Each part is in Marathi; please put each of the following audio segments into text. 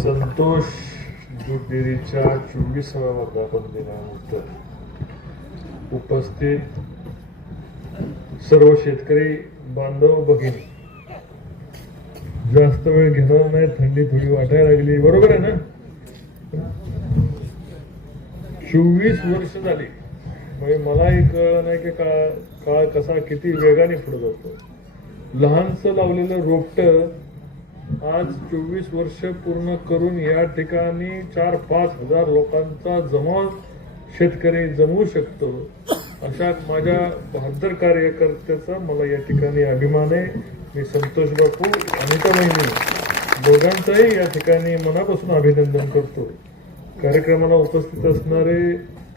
संतोष दूध डेअरीच्या 24व्या वर्धापन दिनानिमित्त उपस्थित सर्व शेतकरी बांधव भगिनी, जास्त वेळ घेणार नाही, थंडी थोडी वाटायला लागली, बरोबर आहे ना? 24 वर्ष झाली, म्हणजे मलाही कळलं नाही की काळ कसा किती वेगाने पुढे जातो. लहानसं लावलेलं रोपट आज 24 वर्ष पूर्ण करून या ठिकाणी 4-5 हजार लोकांचा जमाव शेतकरी जमवू शकतो. अशा माझ्या बहादर कार्यकर्त्याचा मला या ठिकाणी अभिमान आहे. मी संतोष बापू, अनिता बहिणी दोघांचाही या ठिकाणी मनापासून अभिनंदन करतो. कार्यक्रमाला उपस्थित असणारे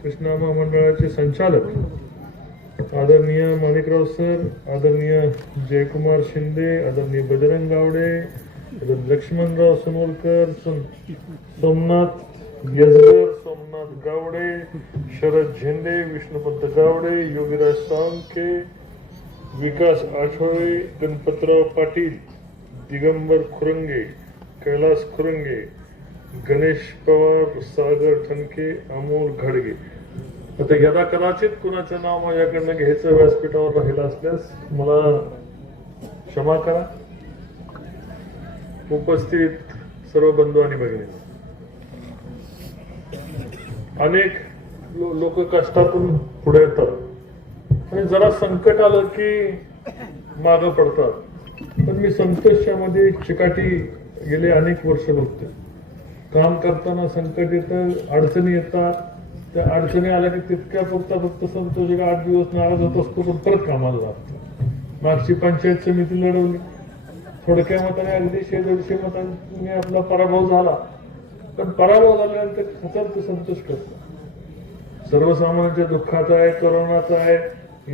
कृष्णा महामंडळाचे संचालक आदरणीय माणिकराव सर, आदरणीय जयकुमार शिंदे, आदरणीय बजरंग गावडे, लक्ष्मणराव सोनवलकर, सोमनाथ यजगर, सोमनाथ गावडे, शरद झेंडे, विष्णुपंत गावडे, योगीराज साळुंखे, विकास आठवळे, गणपतराव पाटील, दिगंबर खुरंगे, कैलास खुरंगे, गणेश पवार, सागर ठणके, अमोल घडगे. आता यदा कदाचित कुणाचं नाव माझ्याकडनं घ्यायचं व्यासपीठावर राहिलं असल्यास मला क्षमा करा. उपस्थित सर्व बंधू आणि भगिनी, अनेक लोक कष्टातून पुढे येतात आणि जरा संकट आलं की मागं पडतात. पण मी संतोषामध्ये चिकाटी गेले अनेक वर्ष बघते. काम करताना संकट येतं, अडचणी येतात. त्या अडचणी आल्या की तितक्या पुरता फक्त संतोष 8 दिवस नाराज होत असतो, पण परत कामाला लागतो. मागची पंचायत समिती लढवली, थोडक्या मताने अगदी 100-150 मतांनी आपला पराभव झाला. पण पराभव झाल्यानंतर खचर संतोष करतो. सर्वसामान्यांच्या दुःखाचा आहे, करोनाचा आहे,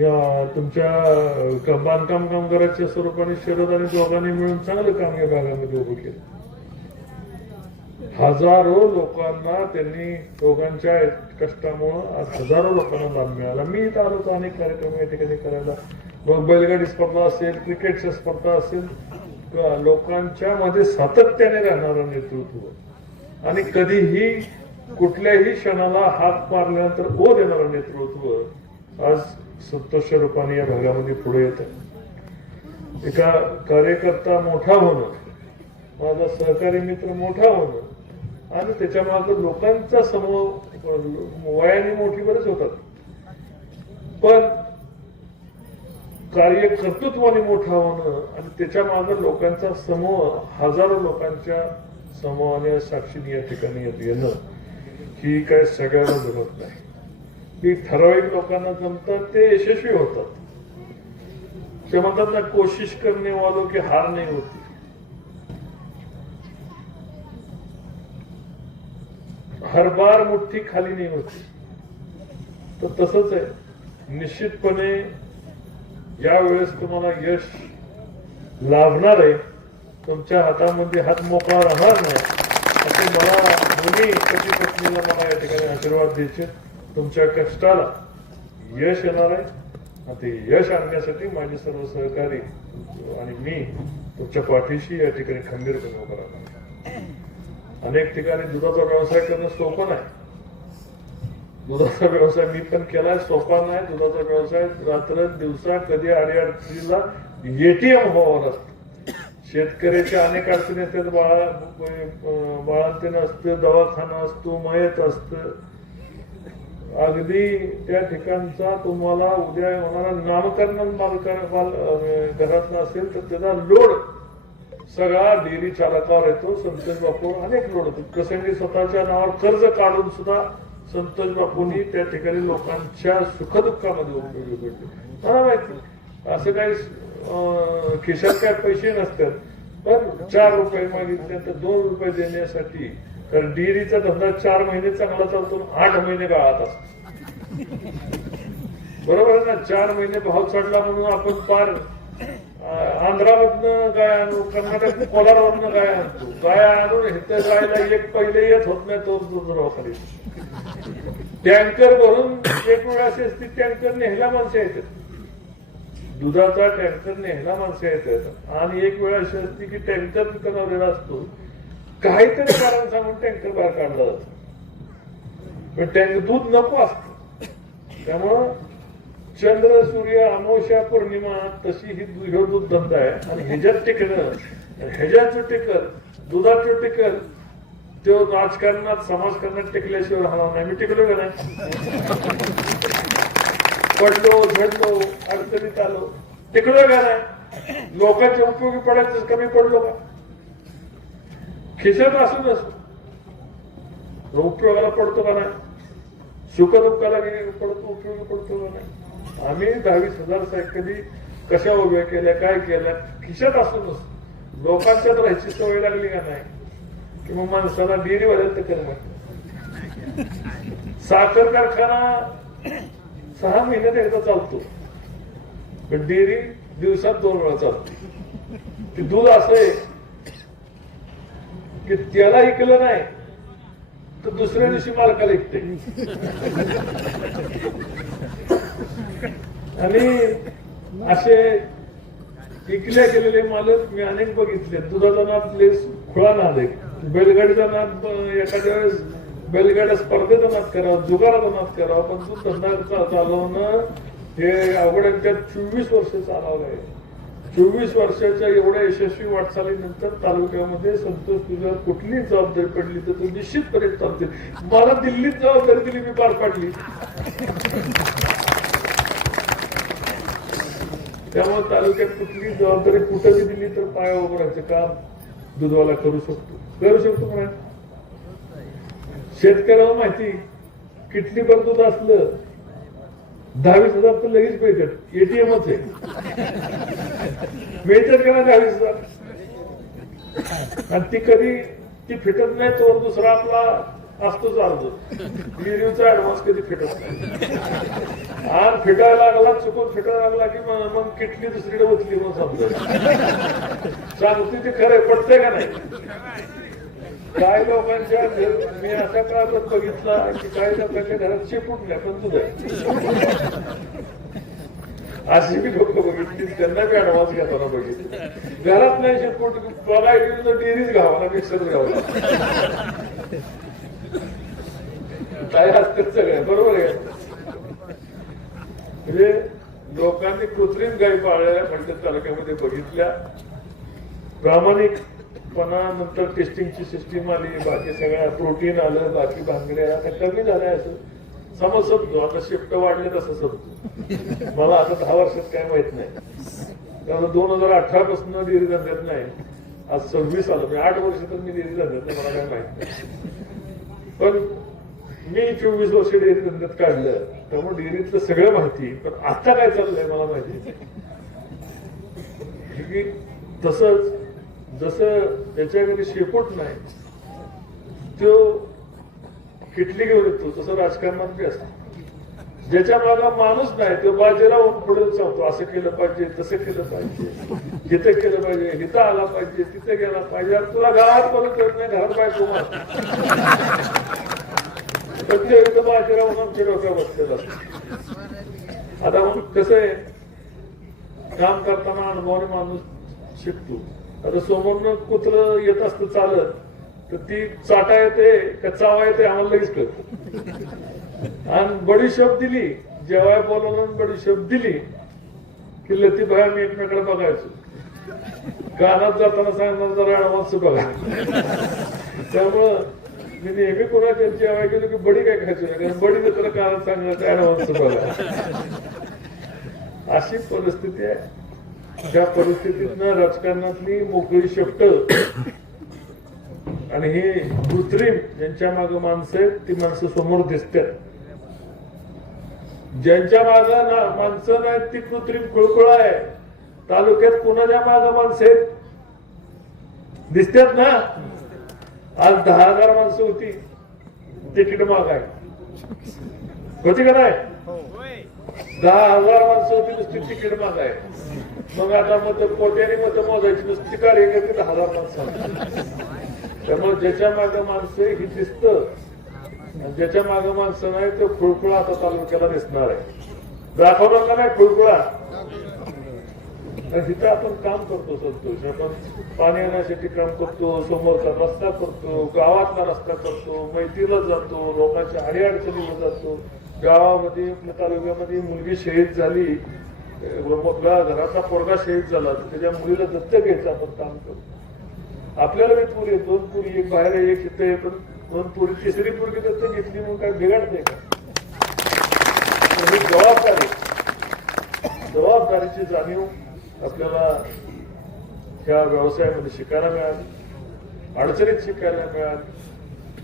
या तुमच्या बांधकाम कामगाराच्या स्वरूपाने शरद आणि दोघांनी मिळून चांगलं काम या भागामध्ये उभं केलं. हजारो लोकांना त्यांनी दोघांच्या कष्टामुळे आज हजारो लोकांना लाभ मिळाला. मी इथं आलो तर अनेक कार्यक्रम या ठिकाणी करायला, मग बैलगाडी स्पर्धा असेल, क्रिकेटच्या स्पर्धा असेल, लोकांच्या मध्ये सातत्याने राहणारं नेतृत्व आणि कधीही कुठल्याही क्षणाला हात मारल्यानंतर ओ देणारं नेतृत्व आज संतोष रूपाने या भागामध्ये पुढे येत आहे. एका कार्यकर्ता मोठा होणं, माझा सहकारी मित्र मोठा होणं आणि त्याच्या मागे लोकांचा समूह, वयाने मोठी बरेच होतात, पण कार्यकर्तृत्वाने मोठा होणं आणि त्याच्या मागे लोकांचा समूह, हजारो लोकांच्या समूहाने साक्षीने या ठिकाणी येणं, ही काय सगळ्यांना जमत नाही. ती ठराविक लोकांना जमतात, ते यशस्वी होतात. ते म्हणतात ना, कोशिश करणे वालों की हार नाही होती. हर बार मुठ्ठी खाली नाही होती. तर तसंच आहे, निश्चितपणे यावेळेस तुम्हाला यश लाभणार आहे. तुमच्या हातामध्ये हात मोकळा राहणार नाही, असे मला दोन्ही पती पत्नीला मला या ठिकाणी आशीर्वाद द्यायचे. तुमच्या कष्टाला यश येणार आहे. ते यश आणण्यासाठी माझे सर्व सहकारी आणि मी तुमच्या पाठीशी या ठिकाणी खंबीरपणे उभा राहणार. अनेक ठिकाणी दुधाचा व्यवसाय करणं सोपं नाही. दुधाचा व्यवसाय मी पण केलाय, सोपा नाही. दुधाचा व्यवसाय रात्र दिवसा कधी अडीअडचणीला एटीएम व्हावं लागतं. शेतकऱ्याच्या अनेक अडचणी असतात, बाळांतीन असतं, दवाखाना असतो, मयत असतं. अगदी त्या ठिकाणचा तुम्हाला उद्या होणारा नामकरण घरात असेल तर त्याचा लोड सगळा डेअरी चालकावर येतो. संतोष बापू अनेक लोड होतो. प्रसंगी स्वतःच्या नावावर कर्ज काढून सुद्धा संतोष बापूंनी त्या ठिकाणी लोकांच्या सुखदुःखामध्ये उपयोगी पडले. मला माहिती असं काही खिशात काय पैसे नसतात, पण 4 रुपये मागितले तर 2 रुपये देण्यासाठी, कारण डेअरीचा धंदा 4 महिने चांगला चालतो, 8 महिने गाळात असतो. बरोबर आहे ना? 4 महिने भाव चढला म्हणून आपण पार आंध्रामधनं गाय आणू, कर्नाटक कोलारमधनं गाय आणतो. गाय आणून इथं गायला एक पहिले येत होत नाही, तो दुसरा खाली टँकर भरून एक वेळ अशी असते, टँकर नेहला माणसं येतात. दुधाचा टँकर न्यायला माणसं येतात आणि एक वेळ अशी असते की टँकर बनवलेला असतो काहीतरी कारण सांगून टँकर बाहेर काढला जातो. पण टँकर दूध नको असत. त्यामुळं चंद्र सूर्य अमावस्या पौर्णिमा तशी ही ह्यो दूध धंदा आहे. आणि ह्याच्यात टिकणं, ह्याच्यात टिकत दुधाचं टिकल तो राजकारणात समाजकारणात टिकल्याशिवाय राहणार नाही. मी टिकलो का नाही? पडलो झडलो अडचणीत आलो टिकलो का नाही? लोकांच्या उपयोगी पडायचं कमी पडलो का? खिशात असू नसो उपयोगाला पडतो का नाही? सुखदुःखाला पडतो उपयोगी पडतो का नाही? आम्ही 10,000-20,000 कधी कशा उभ्या केल्या काय केल्या खिशात असू नसतो. लोकांच्यात राहायची सवय लागली का नाही की मग माणसाला डेअरी वाढेल तर कर मग. साखर कारखाना 6 महिन्यात एकदा चालतो पण डेअरी दिवसात 2 वेळा चालते. ते दूध असं आहे की त्याला ऐकलं नाही तर दुसऱ्या दिवशी मालकाला ऐकते. आणि असे ऐकल्या गेलेले मालक मी अनेक बघितले. दुधाचा नाद खुळा नाद आहे. बैलगाडीचा नाद एखाद्या वेळेस बैलगाड्या स्पर्धेचा नाद करावा जुगाराचा नाद करावा पण दूध धंदा चालवणं हे अवघड आहे. त्यात 24 वर्ष चालवलं आहे. 24 वर्षाच्या एवढ्या यशस्वी वाटचालीनंतर तालुक्यामध्ये संतोष तुझ्यावर कुठलीही जबाबदारी पडली तर तू निश्चितपणे चालते. मला दिल्लीत जबाबदारी दिली मी पार पाडली. त्यामुळे तालुक्यात कुठली जबाबदारी कुठेही दिली तर पाया उभं काम दूधवाला करू शकतो म्हणा. शेतकऱ्याला माहिती किटली भर दूध असलं 10,000-20,000 तर लगेच मिळतात. एटीएमच आहे मिळतात का ना 10,000. आणि ती कधी ती फिटत नाही तो दुसरा आपला असतोच अर्ज. डेअरीचा ऍडव्हान्स कधी फिटत नाही. आणि फिटायला लागला चुकून फिटायला लागला की मग किटली दुसरीकडे बसली मग समजा सांगते ते खरं पडतंय का नाही. काय लोकांच्या मी अशा काळात बघितला की काही लोकांच्या घरात शेपूट नाही पण दूध आहे. अशी बी लोक बघितली त्यांना बी ऍडव्हान्स घेताना बघितली. घरात नाही शेपूट बघायला तर डेअरीच घावा मिक्सर घावा काय असतं सगळं बरोबर आहे. म्हणजे लोकांनी कृत्रिम गायी पाळल्या म्हणतात तालुक्यामध्ये बघितल्या. प्रामाणिकपणा नंतर टेस्टिंगची सिस्टीम आली बाकी सगळ्या प्रोटीन आलं बाकी भांगड्या आता कमी झाल्या असं समज समजतो. आता शिफ्ट वाढले तसं समजतो. मला आता 10 वर्षात काय माहित नाही कारण 2018 पासून डेअरी धंद्यात नाही. आज 26 आलं मी 8 वर्ष तर मी डेअरी धंद्यात मला काय माहित नाही. पण मी 24 वर्ष डेअरी धंद्यात काढलं त्यामुळे डेअरीतलं सगळं माहिती. पण आता काय चाललंय मला माहिती की तसंच जसं त्याच्याकडे शेपूट नाही तो किटली घेऊन येतो तसं राजकारणात बी असतं. ज्याच्या मागा माणूस नाही तो बाजेला पुढे सांगतो असं केलं पाहिजे तसं केलं पाहिजे जिथे केलं पाहिजे इथं आला पाहिजे तिथे गेला पाहिजे. तुला गावात परत येत नाही घरात बायको प्रत्येक बाजेला आमच्या डोक्या बसलेला असतो. आता मग कसं आहे काम करताना अनुभवाने माणूस शिकतो. आता समोरनं कुत्र येत असतं चालत तर ती चाटा येते का चावा येते आम्हाला लगेच कळतं. आणि बडीशेप दिली जेव्हा बोलवलं बडीशेप दिली की लतीभाई आम्ही एकमेकडे बघायचो. कानात जाताना सांगणार जरा ऍडव्हान्स बघा. त्यामुळं मी नेहमी कोणाच्या जेव्हा गेलो की बडी काय खायची कारण बडी तर कानात सांगणार ऍडव्हान्स बघा. अशी परिस्थिती आहे. त्या परिस्थितीतनं राजकारणातली मोकळी शब्द आणि हे कृत्रिम ज्यांच्या मागे माणसं आहेत ती माणसं समोर दिसतात. ज्यांच्या मागे माणसं नाहीत ती कृत्रिम खुळखुळा आहे. तालुक्यात कोणाच्या मागे माणसं आहेत दिसतात ना. आज 10,000 माणसं होती तिकीट मागाय होती का नाही. 10,000 माणसं होती नुसती तिकीट मागाय. मग आता मत पोट्याने मत मोजायची नुसती कार्यकर्ते 10,000 माणसं. त्यामुळे ज्याच्या मागे माणसं ही दिसतं ज्याच्या मागे माणसं नाही तो खुळखुळा आता तालुक्याला दिसणार आहे. दाखवणार का नाही खुळखुळा तिथं आपण काम करतो संतोष, आपण पाणी आणण्यासाठी काम करतो, समोरचा रस्ता करतो, गावातला रस्ता करतो, मैतीला जातो, लोकांच्या अडीअडचणीला जातो. गावामध्ये आपल्या तालुक्यामध्ये मुलगी शहीद झाली, आपला घराचा पोरगा शहीद झाला तर त्याच्या मुलीला दत्तक घ्यायचं आपण काम करतो. आपल्याला बी पुरी, 2 पुरी, एक बाहेर आहे, एक इथे, पण 2 पुरी, तिसरी पोरगी दत्तक घेतली म्हणून काय बिघडते का? जबाबदारीची जाणीव आपल्याला ह्या व्यवसायामध्ये शिकायला मिळाली, अडचणीत शिकायला मिळाली.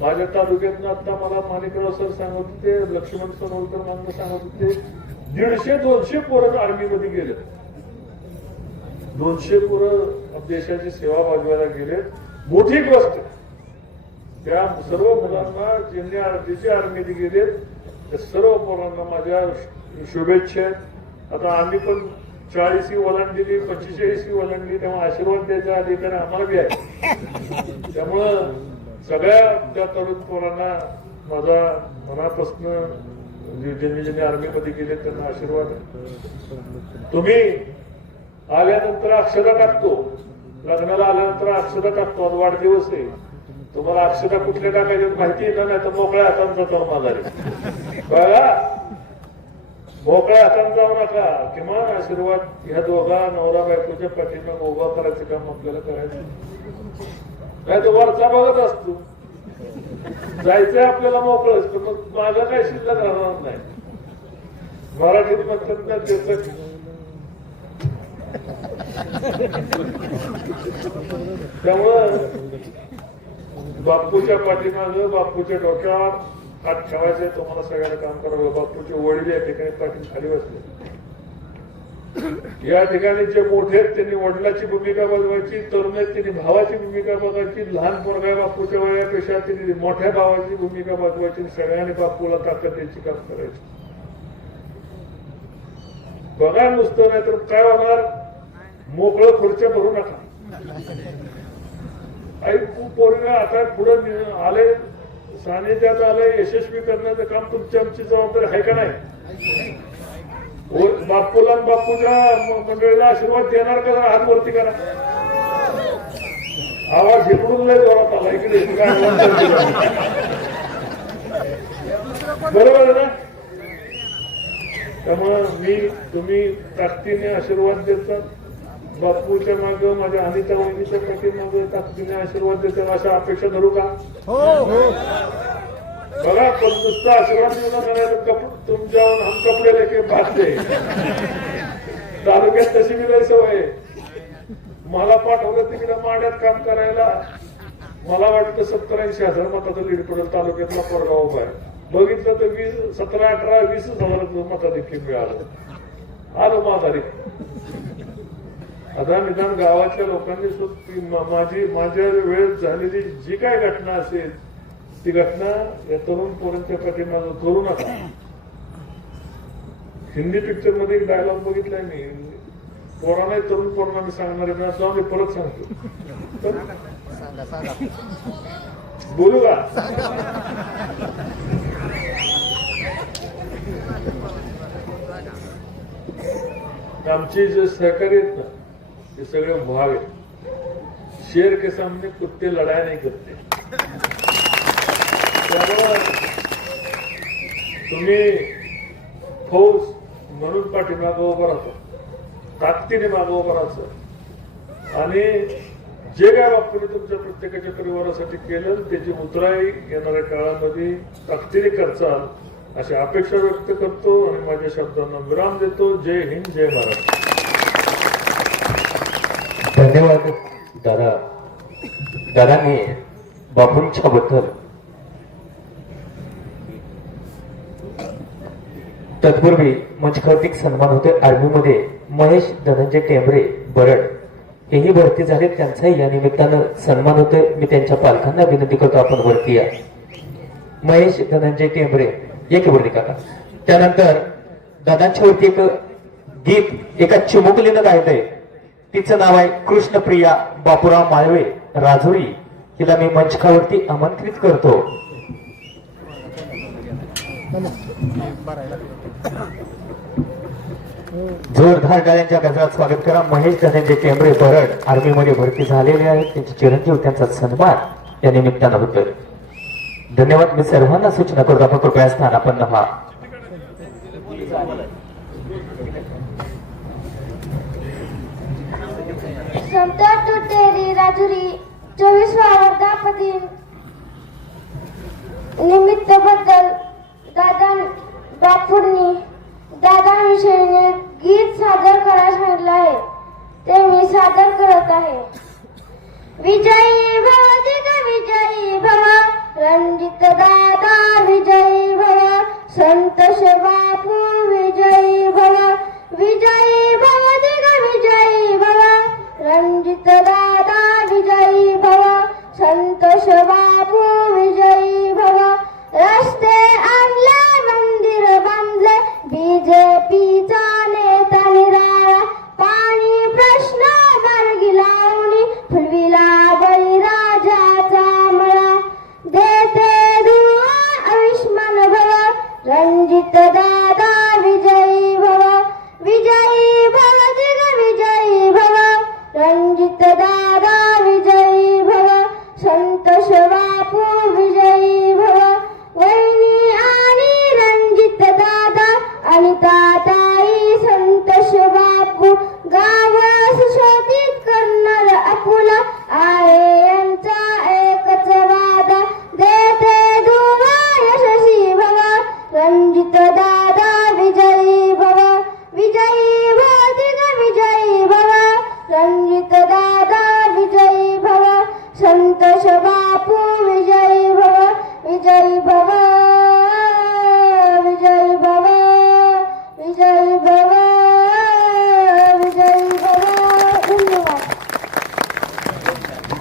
माझ्या तालुक्यातनं आता मला माणिकराव सर सांगत होते, लक्ष्मण सनोलकर मानव सांगत होते, 150-200 पोरं आर्मीमध्ये गेले, 200 पोरं देशाची सेवा बाजवायला गेले. मोठी गोष्ट, त्या सर्व मुलांना ज्यांनी आर्मीमध्ये गेले त्या सर्व पोरांना माझ्या शुभेच्छा. आता आम्ही पण 40 ओलांडलेली, 45 ओलांडली, तेव्हा आशीर्वाद द्यायचा अधिकार आम्हाला बी आहे. त्यामुळं सगळ्या त्या तरुण पोरांना माझा मनापासून ज्यांनी आर्मीमध्ये गेले त्यांना आशीर्वाद आहे. तुम्ही आल्यानंतर अक्षता टाकतो, लग्नाला आल्यानंतर अक्षता टाकतो, आज वाढदिवस आहे, तुम्हाला अक्षता कुठल्या टाकायच्या माहिती आहे ना, नाही तर मोकळ्या हाताने जातो माझा बघा, मोकळ्या हाताने जाऊ नका. किमान आशीर्वाद ह्या दोघा नवरा बायकोच्या पाठीनं उभा करायचं काम आपल्याला करायचं. काय तो वरचा बघत असतो, जायचंय आपल्याला मोकळच, पण मग माझं काय शिल्लक राहणार नाही. मराठीत म्हणतात ना त्याच त्यामुळं बापूच्या पाठीमागं, बापूच्या डोक्यावर हात ठेवायचे, तुम्हाला सगळ्यांना काम करावं. बापूचे वडील या ठिकाणी पाठी खाली बसले, या ठिकाणी जे मोठे आहेत त्यांनी वडिलाची भूमिका बजावायची, तरुण आहेत त्यांनी भावाची भूमिका बघायची, लहान पोरगा बापूच्या वयापेक्षा त्यांनी मोठ्या भावाची भूमिका बजवायची, सगळ्यांनी बापूला ताकद द्यायची काम करायची. बघा नुसतं, नाही तर काय होणार, मोकळं खुर्च्या भरू नका. पोरगा आता पुढे आले, सानिध्यात आले, यशस्वी करण्याचं काम तुमची आमची जबाबदारी आहे का नाही? बापूला बापूच्या मंडळीला आशीर्वाद देणार का? हात वरती करा. आवाज इकडून लय जोरात आला, इकडे बरोबर आहे ना? त्यामुळं तुम्ही ताकदीने आशीर्वाद देता. बापूच्या माग माझ्या अनिता वहिनीच्या पाठीमाग ताकदीने आशीर्वाद देतात, अशा अपेक्षा धरू का? बघा, पण नुसतं आशीर्वाद देऊ नका, तुमच्यावर हम कपडे लेके भागते. तालुक्यात तशी मी सवय, मला पाठवलं तिकडे माड्यात काम करायला, मला वाटतं 70-80 मताचं लीड पडेल, तालुक्यातला पोरगा उभा आहे. बघितलं तर 17-18-20 मताधिक्य मिळालं, आलो माघारी. आता निदान गावातल्या लोकांनी माझ्या वेळेत झालेली जी काय घटना असेल ती घटना या तरुण पोरांच्या पाठीमागे करू नका. हिंदी पिक्चर मध्ये एक डायलॉग बघितलाय मी, पोरांना तरुण पोरांना मी सांगणार आहे ना, तो मी परत सांगतो, बोलू का? आमचे जे सहकारी आहेत ना, ते सगळे भाग आहेत. शेर के सामने कुत्ते लढाई नाही करते. त्यामुळे तुम्ही फौज म्हणून पाठीमागं उभं राहतो, ताकदीने मागं उभं राहायचं, आणि जे काय बापूने तुमच्या प्रत्येकाच्या परिवारासाठी केलं त्याची उतराई येणाऱ्या काळामध्ये ताकदीने करचाल अशी अपेक्षा व्यक्त करतो आणि माझ्या शब्दांना विराम देतो. जय हिंद, जय महाराष्ट्र. धन्यवाद दादा. दादांनी बापूंच्या बद्दल तत्पूर्वी मंचकौतिक सन्मान होते. आर्मीमध्ये महेश धनंजय टेंबरे बरड हेही भरती झाले, त्यांचाही या निमित्तानं सन्मान होतोय. मी त्यांच्या पालकांना विनंती करतो आपण वरती या. महेश धनंजय टेंबरे एक वरती करा. त्यानंतर दादांच्या वरती एक गीत एका चिमुकलीनं गायलंय, तिचं नाव आहे कृष्णप्रिया बापूराव माळवे राजुरी. तिला मी मंचकावरती आमंत्रित करतो. जोरदार टाळ्यांच्या गजरात स्वागत करा महेश धनंजय टेंबरे बरड आर्मी मध्ये भरती झालेले आहेत त्यांचे चिरंजीव त्यांचा सन्मान या निमित्तानं होतोय. धन्यवाद. मी सर्वांना सूचना करतो आपण कृपया स्थानापन्न व्हा. समता तुटेरी राजुरी 24वा वर्धापन निमित्त बद्दल दादांविषयी गीत सादर करायला सांगितलं आहे ते मी सादर करत आहे. विजयी भव दिग विजयी भव रणजित दादा विजयी भव संतोष बापू विजयी भव विजयी भव दिग विजयी भव रणजित दादा विजयी भव संतोष बापू विजयी भव. रस्ते आणले मंदिर बांधले बीजेपीचा नेता निराळा पाणी प्रश्न मार्गी लावणी फुलविला बळीराजाचा मळा देते दुआ आयुष्मान भव रणजित दादा विजयी भव विजयी भव दिग विजयी भव रणजित दादा विजयी भव संतोष बापू विजयी भव. वहिनी आणि रणजित दादा आणि ताताई संतोष बापू गाव सुशोभित करणार आपुला आहे यांचा एकच वादा देते दुवा यशस्वी भव रणजित दादा विजयी भव विजयी भव दिग विजयी भव रणजित दादा विजयी भव संतोष बापू विजयी भव विजयी भव